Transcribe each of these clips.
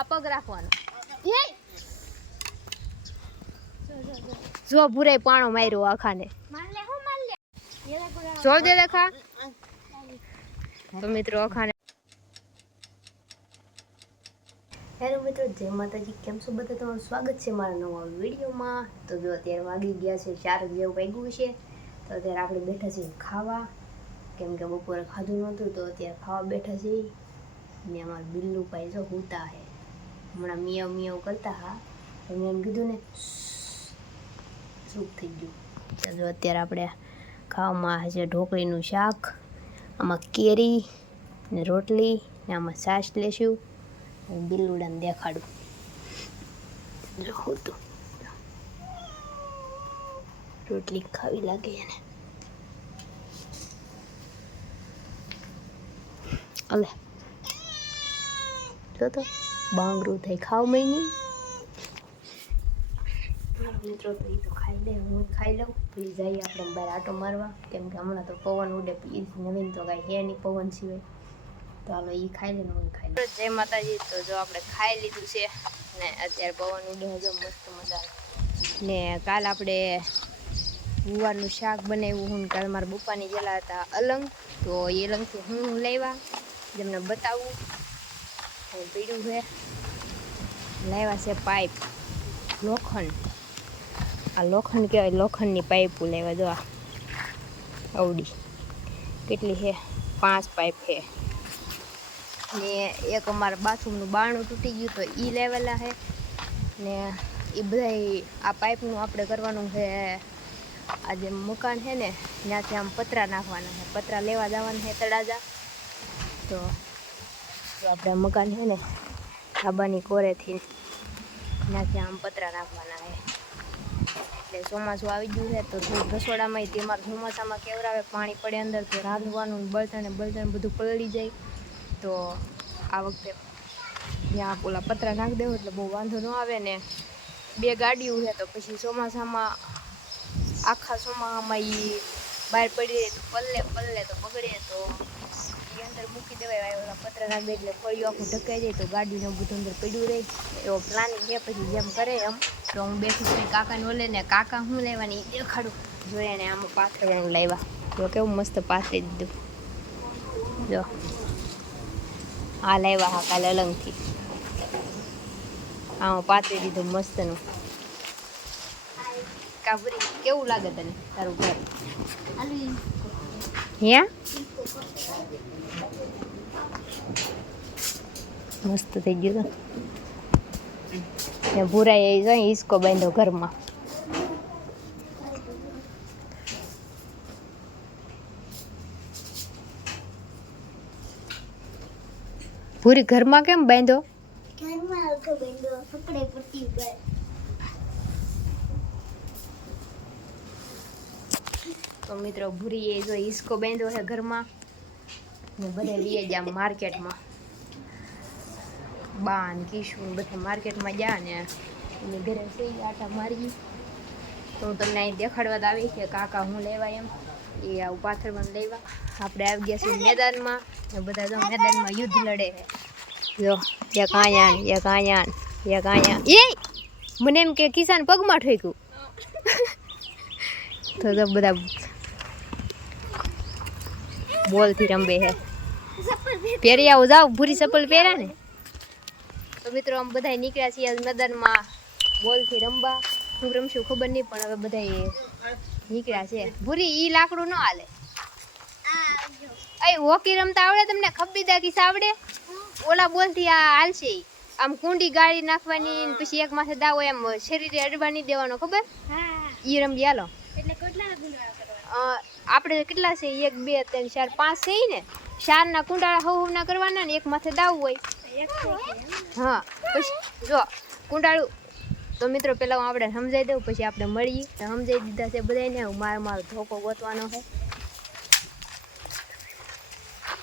આ પગ રાખવાનો જો ભૂરાઈ પાણો માર્યો આખાને જોર દે દેખા તો મિત્રો આખાને હેલો મિત્રો જય માતાજી કેમ છો બધા તમારું સ્વાગત છે મારા નવા વિડીયોમાં તો જો અત્યારે વાગી ગયા છે 4 જેવું વાગ્યું છે તો અત્યારે આપણે બેઠા છીએ ખાવા કેમ કે બપોરે ખાધું નહોતું તો અત્યારે ખાવા બેઠા છીએ ને અમારા બિલ્લુ ભાઈ જો હોતા હે હમણાં મિયાવ મિયાવ કરતા હા એમને એમ કીધું ને ચૂપ થઈ ગયું ચાલો અત્યારે આપણે ખાવામાં છે ઢોકળીનું શાક આમાં કેરી ને રોટલી ને આમાં છાશ લેશું બિલ્લુડાને દેખાડું જો હોતું રોટલી ખાવી લાગે એને અલે જો તો બાંગરું થઈ ખાવ મહિની મિત્રો તો એ તો ખાઈ લે હું ખાઈ લઉં પછી જઈએ આપણે બહાર આટો મારવા કેમ કે હમણાં તો પવન ઉડે નવીન તો કાંઈ હે નહીં પવન સિવાય તો હાલો એ ખાઈ લે હું ખાઈ લઉં જય માતાજી તો જો આપણે ખાઈ લીધું છે ને અત્યારે પવન ઉડે જો મસ્ત મજા ને કાલ આપણે ગુવારનું શાક બનાવ્યું હું કાલ મારા પપ્પાની ગયેલા હતા અલંગ તો એ અલંગથી હું લાવ્યા જેમને બતાવું પીડ્યું છે લાવ્યા છે પાઇપ લોખંડ આ લોખંડ કહેવાય લોખંડની પાઇપો લેવા જો આવડી કેટલી છે 5 પાઇપ છે ને એક અમારા બાથરૂમનું બારણું તૂટી ગયું તો એ લેવેલા છે ને એ બધા આ પાઇપનું આપણે કરવાનું છે આ જે મકાન છે ને ત્યાંથી આમ પતરા નાખવાના છે પતરા લેવા જવાના છે તળાજા તો આપણે મકાન છે ને ધાબાની કોરેથી ત્યાંથી આમ પતરા નાખવાના છે એટલે ચોમાસું આવી ગયું છે તો થોડું રસોડામાં તેમાં ચોમાસામાં કેવરાવે પાણી પડે અંદર તો રાંધવાનું બળતણ બધું પલળી જાય તો આ વખતે ત્યાં ઓલા પતરા નાખી દેવું એટલે બહુ વાંધો ન આવે ને 2 ગાડીઓ છે તો પછી ચોમાસામાં આખા ચોમાસામાં એ બહાર પડી જાય તો પલ્લે તો બગડે તો એ અંદર મૂકી દેવાય ઓલા પતરા નાખી દે એટલે ફળિયું આખું ઢકાઈ જાય તો ગાડીને બધું અંદર પડ્યું રહે એવો પ્લાનિંગ છે પછી જેમ કરે એમ તો હું બેઠી છું કાકાને ઓલે ને કાકા હું લેવાની દેખાડું જોઈએ ને આમાં પાથરવાનું લાવ્યા તો કેવું મસ્ત પાથરી દીધું જો આ લાવ્યા હા કાલે અલંગથી આમાં પાથરી દીધું મસ્તનું કાબરી કેવું લાગે તને તારું ઘર હે મસ્ત થઈ ગયું તો ભૂરાઈ જાય હિસકો બાંધ્યો ઘરમાં ભૂરી ઘરમાં કેમ બાંધ્યો તો મિત્રો ભૂરી એ જો હિસકો બાંધ્યો છે ઘરમાં ને બધે લઈએ જા માર્કેટમાં બાન કીશું બધા માર્કેટમાં જા ને એની ઘરે સહી આટા મારી તો હું તમને અહીં દેખાડવા આવી કે કાકા હું લેવા એમ એ આવું પાથરવાનું લેવા આપણે આવી ગયા છીએ મેદાનમાં ને બધા જો મેદાનમાં યુદ્ધ લડે છે જો એક આયા એ મને એમ કે કિસાન પગમાં ઠોક્યું તો બધા બોલથી રંબે છે પહેરી આવો જાવ ભૂરી ચપ્પલ પહેર્યા ને તો મિત્રો આમ બધા નીકળ્યા છીએ મેદાનમાં બોલથી રમવા હું રમશું ખબર નહીં પણ હવે બધા નીકળ્યા છે ભૂરી ઈ લાકડું ન હાલે હોકી રમતા આવડે તમને ખબ્બીદા કિસ્સા આવડે ઓલા બોલથી આ હાલશે આમ કુંડી ગાળી નાખવાની પછી એક માથે દાવો એમ શરીરે અડવાની દેવાનો ખબર ઈ રમવી હાલો આપણે કેટલા છે 1 2 3 4 5 છે ને 4 ના કુંડાળા હવના કરવાના ને એક માથે દાવું હોય હા પછી જો કુંડાળું તો મિત્રો પેલા હું આપણે સમજાઈ દઉં પછી આપણે મળીએ સમજાઈ દીધા છે બધાને મારો ધોકો ગોતવાનો છે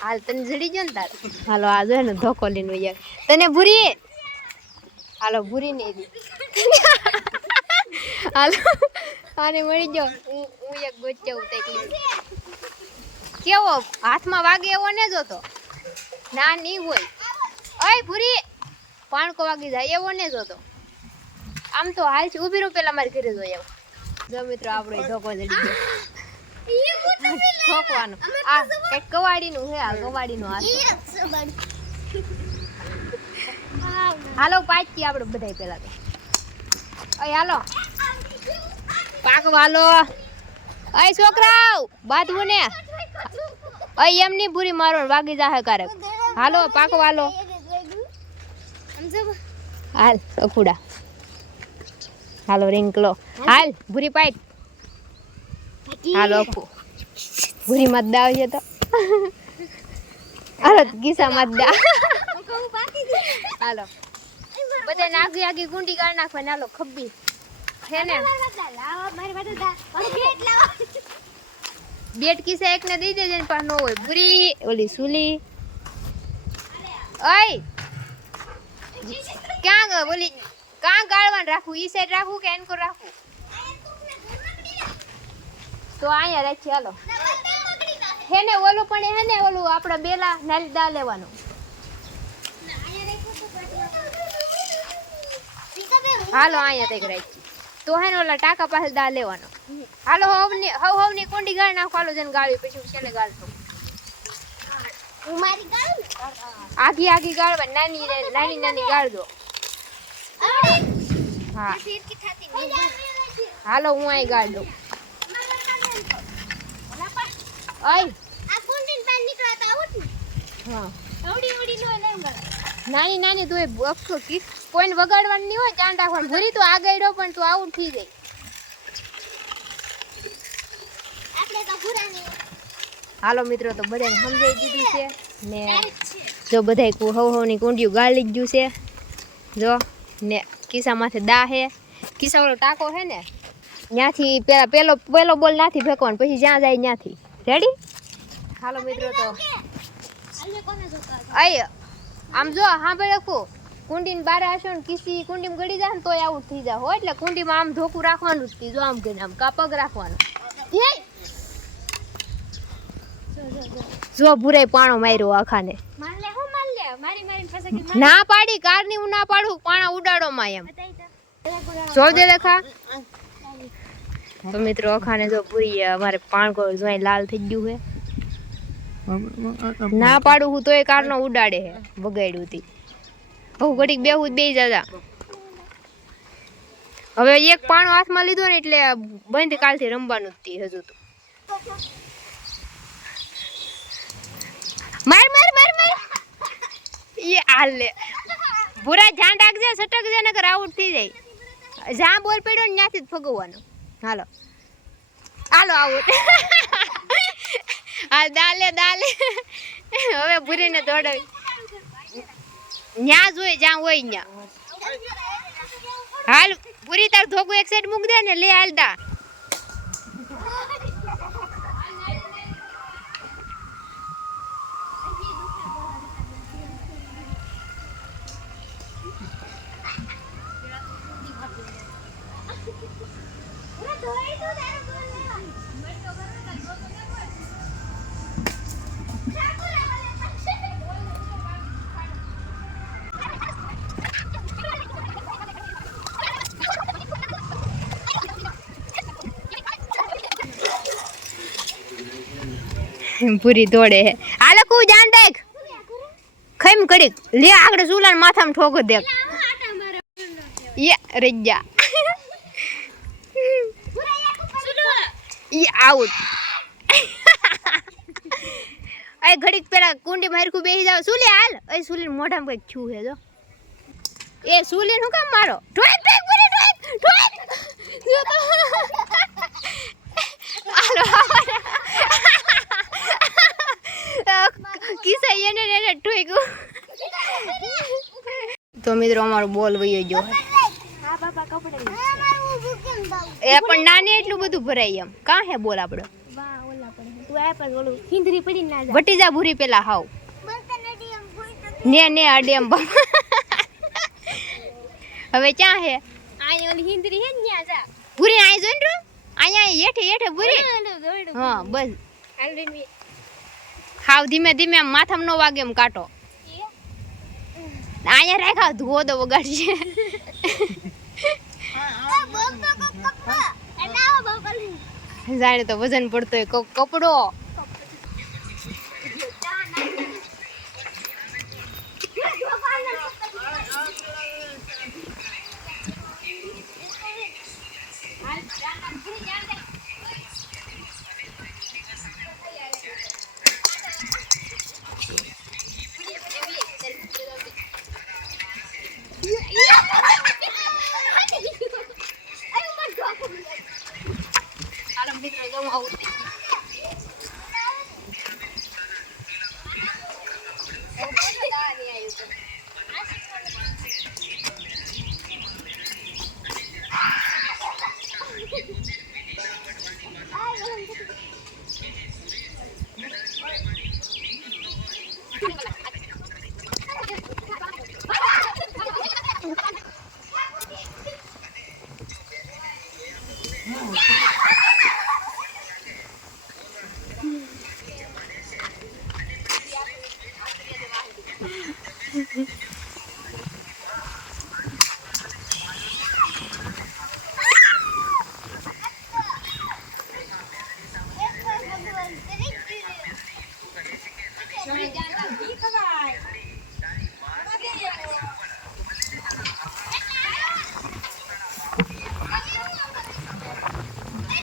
હાલ તને જડી ગયો ને તાર હાલો આ જો ને ધોકો લઈને યાર તને ભૂરી હાલો ભૂરી નહીં દી હાલો આને મળી ગયો હું એક ગોચ્યો તેકલી કેવો હાથમાં વાગે એવો ને જોતો ના નહીં હોય ઓય ભૂરી પાણકો વાગી જાય એવો ને જોતો આમ તો હાલ છે ઊભી રહો પેલા મારી ઘરે જોઈ આવ જો મિત્રો આપણો ધોકો જડી ગયો ઠોકવાનો આ એક કવાડીનું હે આ કવાડીનું આ હાલો પાકી આપણે બધાય પેલા તો અય હાલો પાકવા હાલો અય છોકરાઓ બાંધવું ને અય એમની પૂરી મારો વાગી જાહે કારક હાલો પાકવા હાલો હાલ અખુડા હાલો રિંકલો હાલ ભૂરી પાઈટ હાલો અખુ ભૂરી મત દાવ છે તો હાલો ગીસા મત દા હાલો બધા નાગી આગી ગુંડી કાઢ નાખવા હાલો ખબ્બી હે ને બેટ કિસ્સા એકને દઈ દેજે ને પણ નો હોય ભૂરી ઓલી સુલી ઓય ક્યાં ગયો બોલી કાં ગાળવાન રાખું ઈ સાઈડ રાખું કે એનકો રાખું તો અહીંયા રાખી હાલો હે ને ઓલું પણ હે ને ઓલું આપડા બેલા નાલી દા લેવાનું હાલો અહીંયા તક રાખી તો હે ને ઓલા ટાકા પાસે દા લેવાનો હાલો હવની કોંડી ગાળ નાખો હાલો જન ગાળી પછી છેલ્લે ગાળતો મારી ગાળ આખી આખી ગાળવા નાની નાની ગાળ દો હા હાલો હું અહીં ગાળ દઉં ઓય આ કુંડીન બહાર નીકળા તો આવું ને હા ઓડી નો લેમ ગાળ નાની નાની તોય અખો કી કોઈને વગાડવાની નહીં હોય ચાંદ રાખવાનું ભૂરી તો આગળ્યો પણ તું આઉટ થઈ જાય આપણે તો ભૂરાની હાલો મિત્રો તો બધાને સમજાઈ દીધું છે ને જો બધાય હવની કુંડિયું ગાળી જ ગયું છે જો ને કિસ્સા માથે દા હે કિસ્સા ઓલો ટાકો હે ને ત્યાંથી પેલો બોલ નાથી ફેંકવાનો પછી જ્યાં જાય ત્યાંથી રેડી હાલો મિત્રો તો અય આમ જો હા ભાઈ રાખો કુંડીને બારે હશો ને કિસ્સી કુંડીમાં ગળી જાય ને તોય આઉટ થઈ જાય હોય એટલે કુંડીમાં આમ ધોકું રાખવાનું જ જો આમ કરીને આમ કા પગ રાખવાનો જો ભૂરાઈ પાણો માર્યો આખાને ના પાડી કારની હું ના પાડું પાણા ઉડાડો માં એમ જો દે દેખા તો મિત્રો અખાને જો ભૂરી અમારે પાણકો જોઈ લાલ થઈ ગયું હે ના પાડું હું તોય કારનો ઉડાડે હે વગાડ્યું હતી હું ઘડીક બેહું બે જાજા હવે એક પાણો હાથમાં લીધો ને એટલે બંધ કાલથી રમવાનું જ હજુ તો માર માર માર માર ये आले बुरा ध्यान રાખજે સટક જે નકર આઉટ થઈ જાય જ્યાં બોલ પડ્યો ને ત્યાંથી જ ફગવવાનો હાલો હાલો આઉટ આ દાલે હવે ભૂરીને દોડાવી ન્યા જોઈ જ્યાં હોય ન્યા હાલ પૂરી તાર ધોકો એક સાઈડ મૂક દે ને લે હાલ દા પૂરી દોડે હે હાલે કુ જાન દેખ ખઈમ કડી લે આગળ ચૂલાને માથામાં ઠોક દેખ યે રજા ઈ આઉટ એ ઘડીક પેલા કુંડી મારખું બેહી જાવ સુલી હાલ એ સુલી મોઢામાં કઈક છું હે જો એ સુલી નું કામ મારો ઠોક ઠોક પૂરી ઠોક જો તો હાલો કિસ્સા એને ઠોક્યું તો મિત્રો અમારો બોલ વયો ગયો હા બાપા કપડે એ પણ નાની એટલું બધું ભરાય એમ કાં હે બોલ આપણો વાહ ઓલા પણ તું આ પર ઓલું હિંદરી પડી ના જા વટી જા ભૂરી પેલા હાવ ને અડેમ હવે ક્યાં હે આય ઓલી હિંદરી હે ન્યા જા ભૂરી આય જોઈન રો આયા હેઠે ભૂરી હા બસ હાલ રે હાવ ધીમે ધીમે માથામાં નો વાગે એમ કાટો અહીંયા રાખ્યા ધુઓ તો વગાડશે જાણે તો વજન પડતો હોય કપડો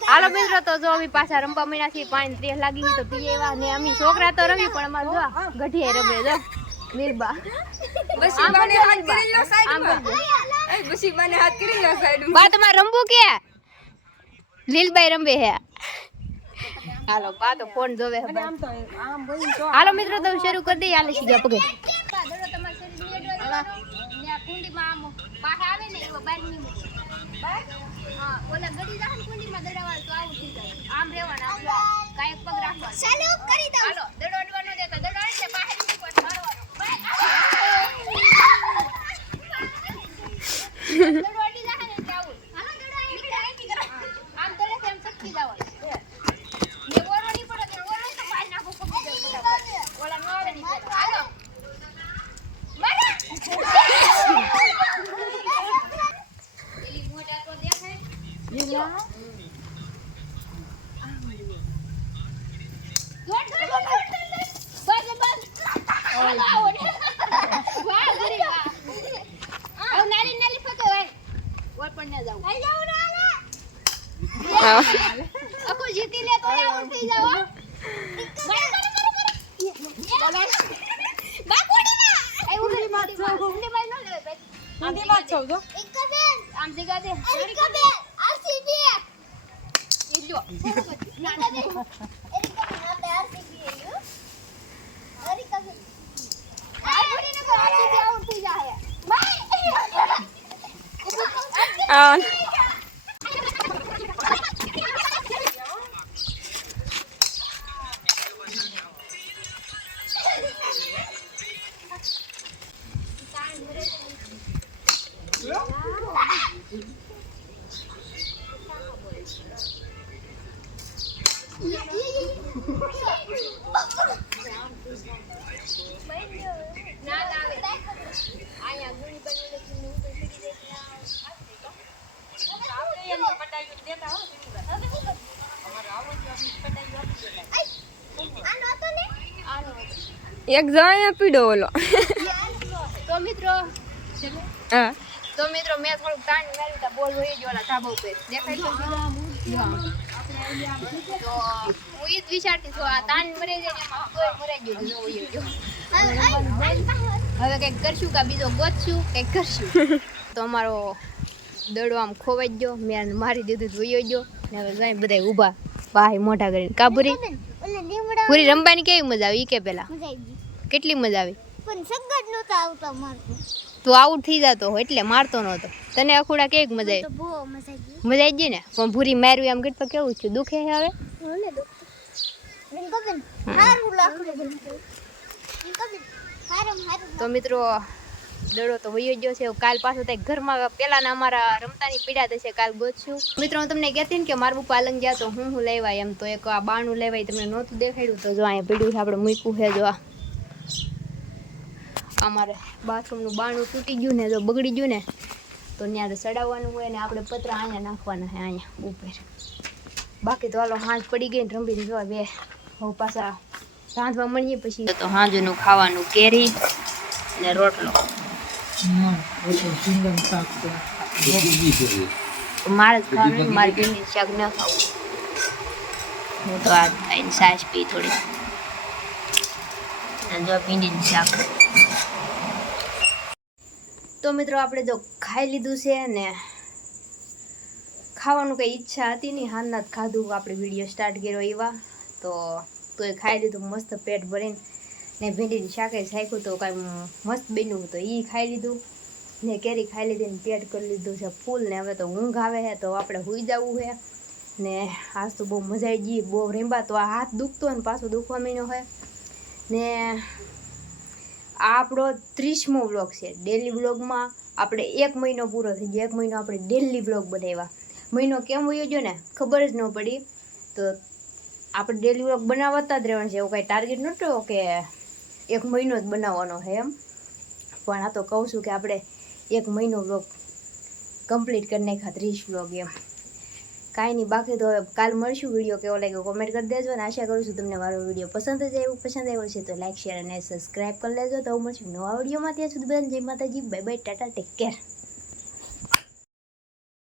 હાલો મિત્રો તો જો અમે પાછા રમવા મળ્યા છીએ પાણી 30 લાગી ગઈ તો પીએ એવા ને અમે છોકરા તો રમી પણ અમાર જો ગઢિયા રમે જો મીરબા બસી બાને હાથ કરી લો સાઈડ માં એ બસી બાને હાથ કરી લો સાઈડ માં બા તમાર રમવું કે લીલબાઈ રમે હે હાલો બા તો ફોન જોવે હે આમ તો આમ બોલી તો હાલો મિત્રો તો શરૂ કરી દઈએ હાલે સીધા પગે દડો તમાર શરીર મેડવા ને કુંડીમાં આમ પાછા આવે ને એવો બહાર ની બહાર હા ઓલા ગડી જાહન કુંડીમાં દડાવાળ તો આવું થઈ જાય આમ રહેવાના કાયક પગ રાખવાનો ચાલુ કરી દો હાલો દડો અડવાનો દેતા દડો એટલે બહાર મૂકો મારવાનો દડો અડી જાહન એટલે આવું હાલો દડો અહીં કરો આમ દડે તેમ શક્તિ જાવ ને ઓરો ની પડે કે ઓરો તો બહાર નાખો પગ ઓલા નો આવે ની હાલો મારા એલી મોટા તો દેખાય યલા જીતી લે તો આઉટ થઈ જાવ બા કોડી ના એ ઉડી માર છો ઉડી માર ન લે ઉડી માર છો જો એક બે આમ જગા દે એક બે આરસીબી ઈલ્યો ના ના દે એક બે ના આરસીબી ઈલ્યો અરે કબે આ ઉડી ને આરસીબી આઉટ થઈ જાય આ એક જણા પીડો ઓલો તો મિત્રો હા તો મિત્રો મેં થોડુંક તાણ મારી તા બોલ વહી ગયો ઓલા ધાબા ઉપર દેખાય તો હું ઈ જ વિચારતી છું આ તાણ મરે જાય એમાં કોઈ મરે ગયો જો વહી ગયો હવે કંઈક કરશું કે બીજો ગોતશું કંઈક કરશું તો અમારો દડો આમ ખોવાઈ ગયો મેં મારી દીધું વહી ગયો ને હવે જાય બધા ઊભા બાય મોઢા કરીને કાબુરી પૂરી રમવાની કેવી મજા આવી ઈ કે પેલા કેટલી મજા આવી પણ સગડ નતો આવતો મારતો તું આઉટ થઈ જતો હો એટલે મારતો નતો તને અખુડા કેવી મજા આવી તો બહુ મજા આવી ગઈ ને પણ ભૂરી માર્યું આમ ગટ પર કેવું છે દુખે હે હવે ઓલે દુખ મને કબન હારું લાકડે તો મિત્રો દડો તો વયો ગયો છે કાલ પાછો તઈ ઘરમાં પેલાના અમારા રમતાની પીડા થશે કાલ ગોતશું મિત્રો હું તમને કહેતી ને કે મારું પાલંગ ગયા તો હું લેવાય એમ તો એક આ બાણું લેવાય તમને નહોતું દેખાડ્યું તો જો અહીંયા પીડ્યું છે આપણે મૂક્યું છે જો અમારે બાથરૂમનું બાણું તૂટી ગયું ને જો બગડી ગયું ને તો ત્યાં તો ચડાવવાનું હોય ને આપણે પતરા અહીંયા નાખવાના છે અહીંયા ઉપર. બાકી તો હાલો હાંજ પડી ગઈ ને રંભીને જોવા બે હવે પાછા રાંધવા મળીએ પછી તો હાંજનું ખાવાનું કેરી ને રોટલો. મારે જ ખાવાનું, મારે ભીંડી શાક ન ખાવું. હું તો આ ખાઈને છાશ પી થોડી. જો ભીંડીનું શાક. તો મિત્રો આપણે જો ખાઈ લીધું છે ને ખાવાનું કંઈ ઈચ્છા હતી નહીં, હાલના જ ખાધું. આપણે વિડીયો સ્ટાર્ટ કર્યો એવા તો એ ખાઈ લીધું મસ્ત પેટ ભરીને ને ભીંડીનું શાકે શાખ્યું તો કાંઈ મસ્ત બન્યું તો એ ખાઈ લીધું ને કેરી ખાઈ લીધી ને પેટ કરી લીધું છે ફૂલ. ને હવે તો ઊંઘ આવે છે તો આપણે સૂઈ જવું છે ને આજ તો બહુ મજા આવી ગઈ, બહુ રીંબા તો આ હાથ દુખતો હોય ને પાછો દુખવા માંડ્યો હોય ને. આ આપણો 30મો વ્લોગ છે. ડેલી વ્લોગમાં આપણે 1 મહિનો પૂરો થઈ ગયો. 1 મહિનો આપણે ડેલી વ્લોગ બનાવ્યા. મહિનો કેમ વયો ગયો ને ખબર જ ન પડી. તો આપણે ડેલી વ્લોગ બનાવતા જ રહેવાનું છે, એવું કાંઈ ટાર્ગેટ નહોતો કે 1 મહિનો જ બનાવવાનો છે એમ. પણ આ તો કહું છું કે આપણે 1 મહિનો વ્લોગ કમ્પ્લીટ કરી નાખ્યા 30 વ્લોગ એમ. કાંઈ નહીં, બાકી તો કાલ મળશું. વિડીયો કેવો લાગ્યો કોમેન્ટ કરી દેજો અને આશા કરું છું તમને મારો વિડીયો પસંદ આવ્યો છે તો લાઈક શેર અને સબસ્ક્રાઈબ કરી લેજો. તો મળશું નવા વિડીયોમાં. ત્યાં સુધી બધાને જય માતાજી, bye bye, Tata, take care.